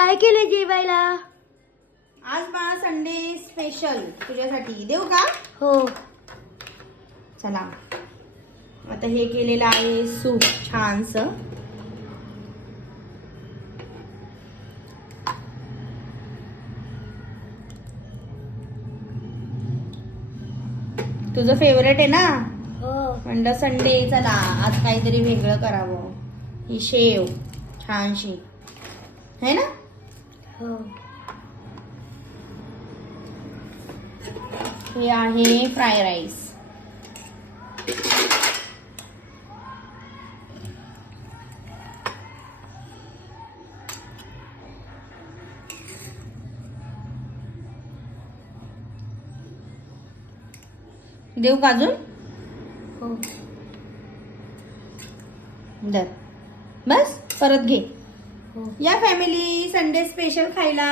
काय केले जेवायला? आज बाळा संडे स्पेशल तुझ्यासाठी देऊ का? हो. चला आता हे केलेलं आहे सूप छानस. तुझं फेवरेट आहे ना? हो. म्हणलं संडे चला आज काहीतरी वेगळं करावं. ही शेव छानशी है ना? हो. हे आहे फ्राय राईस. देऊ का अजून? हो. दर बस परत घे. हो. या फॅमिली संडे स्पेशल खायला.